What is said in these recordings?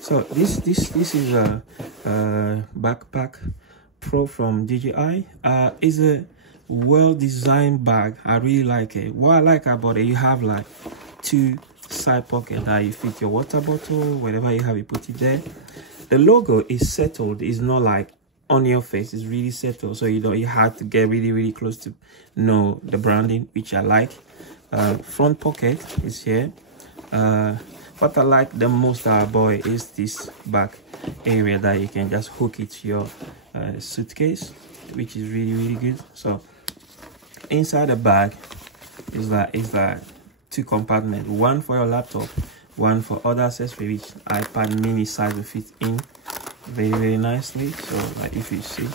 So this is a backpack pro from DJI. It's a well-designed bag. I really like it. What I like about it, you have like two side pockets that you fit your water bottle, whatever you have, you put it there. The logo is settled. It's not like on your face. It's really settled, so you have to get really close to know the branding, which I like. Front pocket is here. What I like the most about it is this back area that you can just hook it to your suitcase, which is really good. So inside the bag is like two compartments, one for your laptop, one for other accessories, which iPad mini size will fit in very nicely. So like if you see,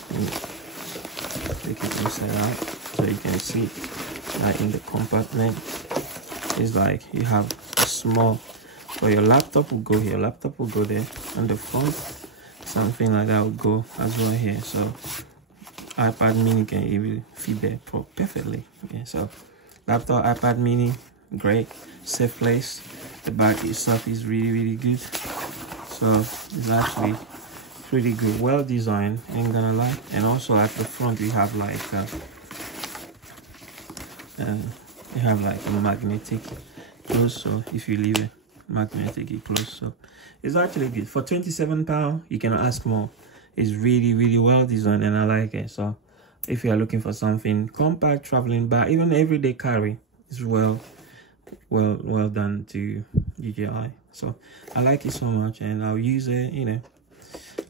take it inside out, so you can see like in the compartment is like you have a small, so your laptop will go here, laptop will go there on the front, something like that will go as well here. So iPad mini can even fit there perfectly. Okay, so laptop, iPad mini, great, safe place. The bag itself is really good, so it's actually pretty good, well designed, ain't gonna lie. And also at the front we have like a magnetic close, so if you leave it magnetic, it close. So it's actually good for £27. You can ask more. It's really well designed and I like it. So if you are looking for something compact, traveling bag, even everyday carry, is well done to DJI. So I like it so much and I'll use it. You know,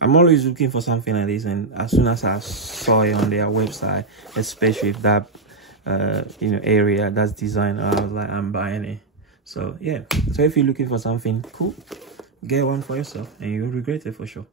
I'm always looking for something like this, and as soon as I saw it on their website, especially if that area that's designed, I was like, I'm buying it. So yeah, so if you're looking for something cool, get one for yourself and you'll regret it for sure.